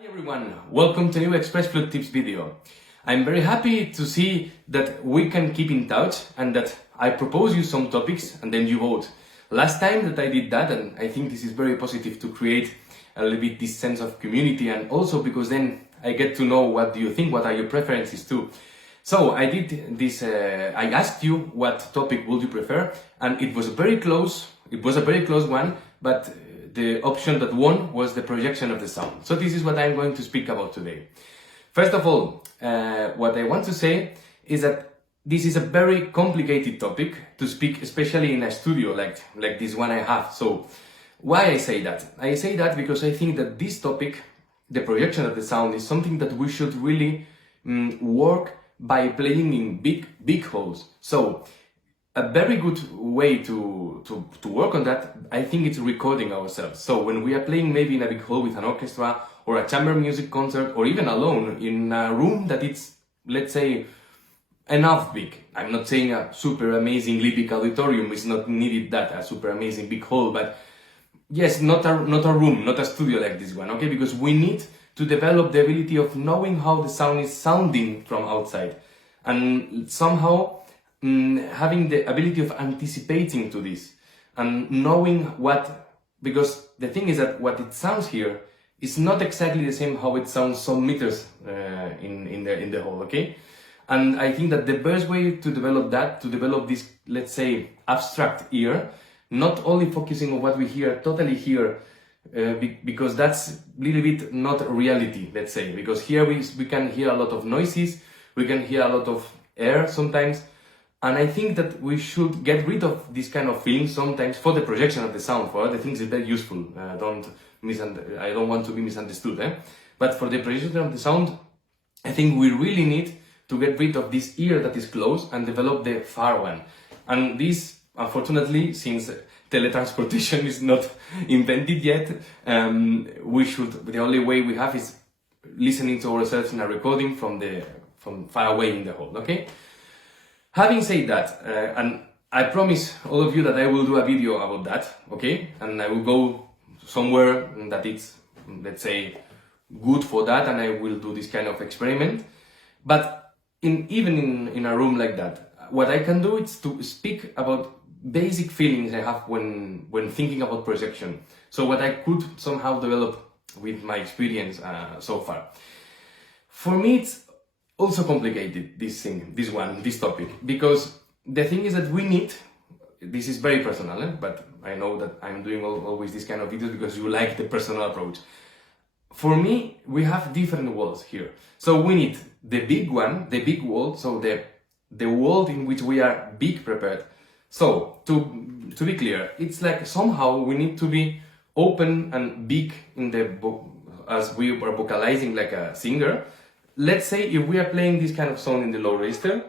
Hi everyone, welcome to new Express Flute Tips video. I'm very happy to see that we can keep in touch and that I propose you some topics and then you vote. Last time that I did that, and I think this is very positive to create a little bit this sense of community, and also because then I get to know what do you think, what are your preferences too. So I did this, I asked you what topic would you prefer, and it was very close, one, but the option that won was the projection of the sound. So this is what I'm going to speak about today. First of all, what I want to say is that this is a very complicated topic to speak, especially in a studio like this one I have. So why I say that? I say that because I think that this topic, the projection of the sound, is something that we should really work by playing in big halls. So a very good way to work on that, I think, it's recording ourselves. So when we are playing maybe in a big hall with an orchestra or a chamber music concert, or even alone in a room that it's, let's say, enough big. I'm not saying a super amazingly big auditorium is not needed, that a super amazing big hall, but yes, not a room, not a studio like this one, okay? Because we need to develop the ability of knowing how the sound is sounding from outside, and somehow having the ability of anticipating to this and knowing what, because the thing is that what it sounds here is not exactly the same how it sounds some meters in the hall, okay? And I think that the best way to develop that, to develop this, let's say, abstract ear, not only focusing on what we hear, totally hear, because that's a little bit not reality, let's say, because here we can hear a lot of noises, we can hear a lot of air sometimes, and I think that we should get rid of this kind of feeling sometimes for the projection of the sound. For other things, it's very useful. I don't want to be misunderstood. But for the projection of the sound, I think we really need to get rid of this ear that is close and develop the far one. And this, unfortunately, since teletransportation is not invented yet, the only way we have is listening to ourselves in a recording from far away in the hall, okay? Having said that, and I promise all of you that I will do a video about that, okay? And I will go somewhere that it's, let's say, good for that, and I will do this kind of experiment. But even in a room like that, what I can do is to speak about basic feelings I have when thinking about projection. So what I could somehow develop with my experience so far. For me, it's also complicated, this topic, because the thing is that we need, this is very personal, but I know that I'm doing always this kind of videos because you like the personal approach. For me, we have different walls here. So we need the big one, the big wall, so the world in which we are big prepared. So to be clear, it's like somehow we need to be open and big in the book as we are vocalizing like a singer. Let's say if we are playing this kind of song in the low register,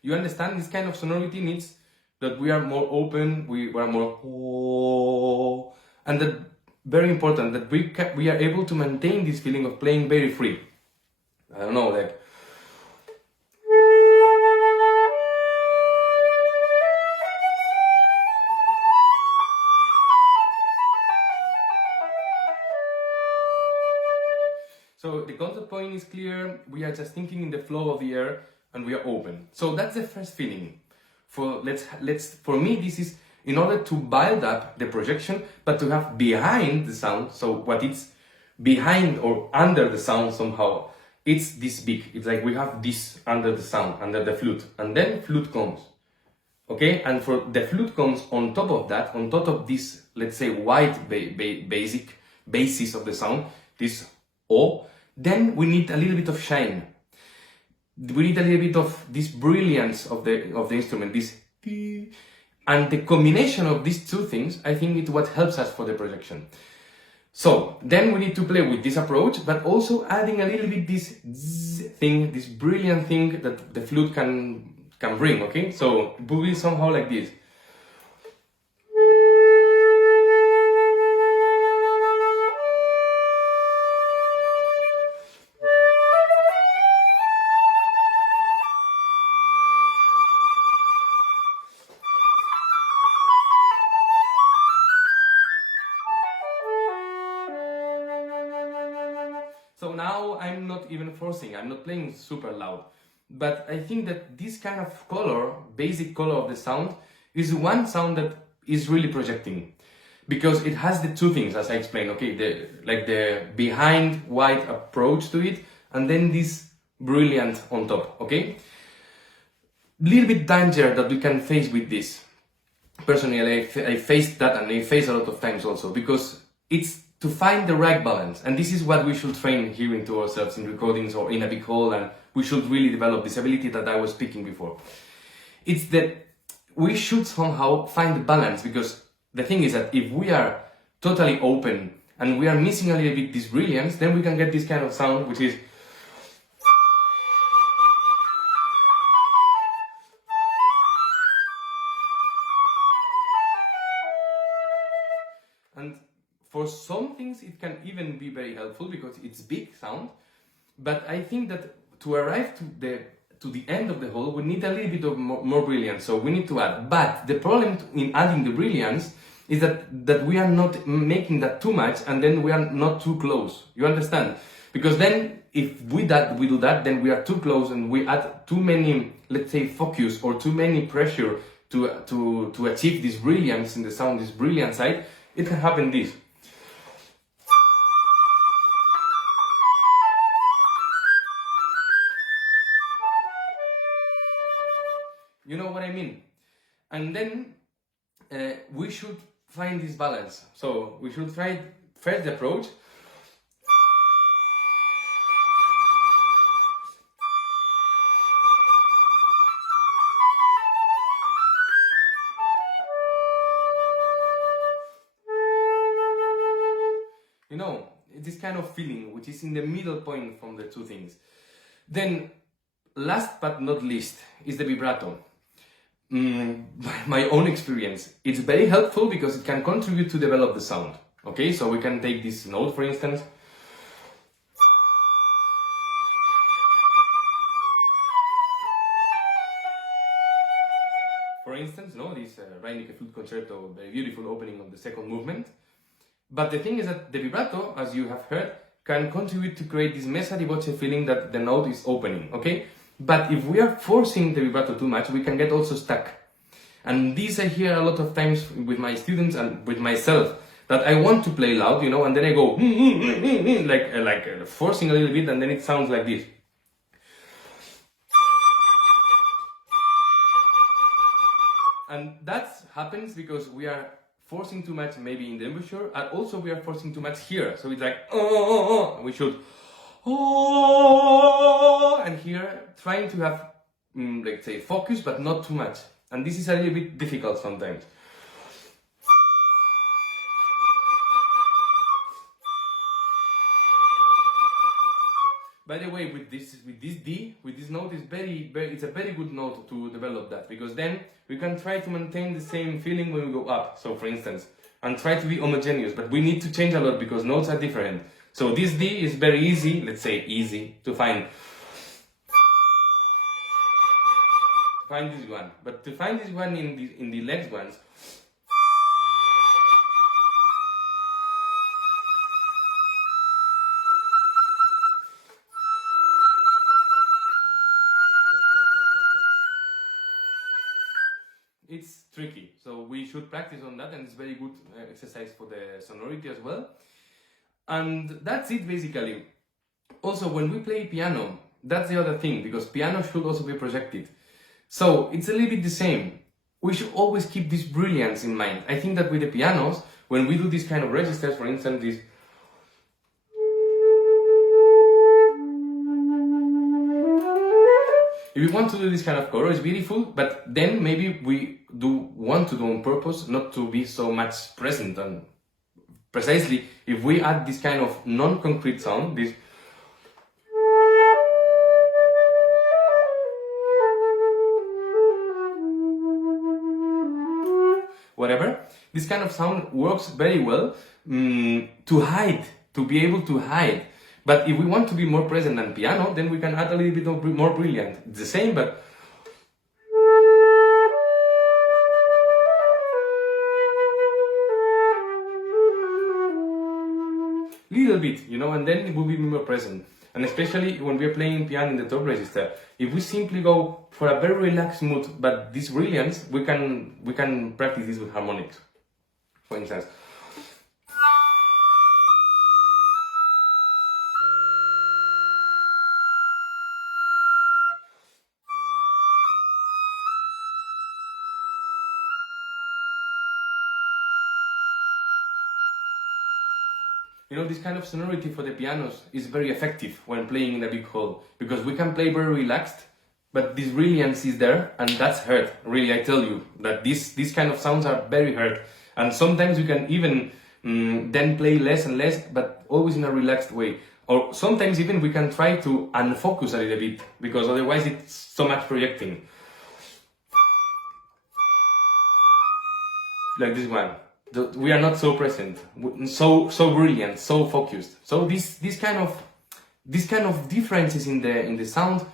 you understand, this kind of sonority needs that we are more open, we are more oh, and that very important that we are able to maintain this feeling of playing very free. I don't know, like. So the concept point is clear, we are just thinking in the flow of the air and we are open. So that's the first feeling. For me, this is in order to build up the projection, but to have behind the sound, so what it's behind or under the sound somehow, it's this big. It's like we have this under the sound, under the flute, and then flute comes. Okay, and for the flute comes on top of that, on top of this, let's say, wide basis of the sound, this O, then we need a little bit of shine. We need a little bit of this brilliance of the instrument, this, and the combination of these two things, I think, it's what helps us for the projection. So then we need to play with this approach, but also adding a little bit this thing, this brilliant thing that the flute can bring. Okay, so it will be somehow like this. now I'm not even forcing, I'm not playing super loud. But I think that this kind of color, basic color of the sound, is one sound that is really projecting. Because it has the two things, as I explained, okay, the behind white approach to it, and then this brilliant on top, okay? Little bit danger that we can face with this. Personally, I faced that, and I face a lot of times also, because it's to find the right balance. And this is what we should train here into ourselves in recordings or in a big hall, and we should really develop this ability that I was speaking before. It's that we should somehow find the balance, because the thing is that if we are totally open and we are missing a little bit this brilliance, then we can get this kind of sound, which is and for some things it can even be very helpful because it's big sound, but I think that to arrive to the end of the whole, we need a little bit of more brilliance, so we need to add. But the problem in adding the brilliance is that we are not making that too much, and then we are not too close. You understand? Because then if we do that, then we are too close and we add too many, let's say, focus or too many pressure to achieve this brilliance in the sound, this brilliant side. It can happen this. You know what I mean? And then we should find this balance. So we should try first the approach. You know, this kind of feeling which is in the middle point from the two things. Then, last but not least, is the vibrato. My own experience, it's very helpful because it can contribute to develop the sound. Okay, so we can take this note, for instance. For instance, no, this Frederic Flute concerto, very beautiful opening of the second movement. But the thing is that the vibrato, as you have heard, can contribute to create this messa di voce feeling that the note is opening, okay? But if we are forcing the vibrato too much, we can get also stuck. And this I hear a lot of times with my students and with myself, that I want to play loud, you know, and then I go like forcing a little bit, and then it sounds like this. And that happens because we are forcing too much maybe in the embouchure, and also we are forcing too much here. So it's like, we should, and here trying to have, let's say, focus, but not too much. And this is a little bit difficult sometimes. By the way, with this D, with this note, it's a very good note to develop that, because then we can try to maintain the same feeling when we go up. So for instance, and try to be homogeneous, but we need to change a lot because notes are different. So this D is very easy, let's say easy, to find. Find this one, but to find this one in the next ones, it's tricky. So we should practice on that, and it's very good exercise for the sonority as well. And that's it basically. Also, when we play piano, that's the other thing, because piano should also be projected. So it's a little bit the same. We should always keep this brilliance in mind. I think that with the pianos, when we do this kind of registers, for instance, this, if we want to do this kind of color, it's beautiful, but then maybe we want to do on purpose, not to be so much present. And precisely, if we add this kind of non-concrete sound, this, whatever, this kind of sound works very well to hide, to be able to hide. But if we want to be more present than piano, then we can add a little bit of more brilliant. It's the same, but little bit, you know, and then it will be more present. And especially when we're playing piano in the top register, if we simply go for a very relaxed mood, but this brilliance, we can practice this with harmonics. For instance, you know, this kind of sonority for the pianos is very effective when playing in a big hall, because we can play very relaxed, but this brilliance is there, and that's heard. Really, I tell you that these kind of sounds are very heard, and sometimes you can even then play less and less, but always in a relaxed way. Or sometimes even we can try to unfocus a little bit, because otherwise it's so much projecting. Like this one. We are not so present, so brilliant, so focused. So these kind of differences in the sound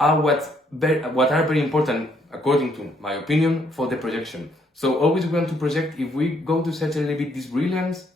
are what are very important, according to my opinion, for the projection. So always we want to project. If we go to set a little bit this brilliance,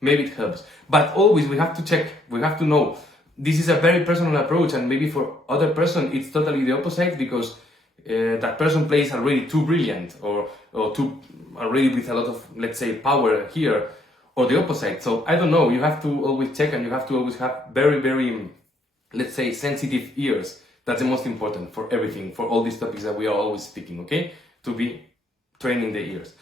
maybe it helps. But always we have to check. We have to know this is a very personal approach, and maybe for other person it's totally the opposite, because that person plays already too brilliant, or too already with a lot of, let's say, power here, or the opposite. So I don't know, you have to always check, and you have to always have very, very, let's say, sensitive ears. That's the most important for everything, for all these topics that we are always speaking, okay? To be training the ears.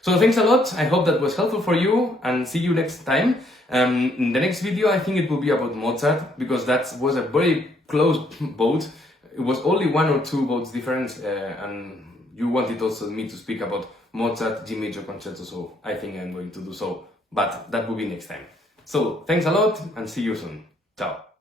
So thanks a lot, I hope that was helpful for you, and see you next time. In the next video I think it will be about Mozart, because that was a very close vote. It was only 1 or 2 votes difference, and you wanted also me to speak about Mozart G major concerto, so I think I'm going to do so, but that will be next time. So thanks a lot, and see you soon. Ciao.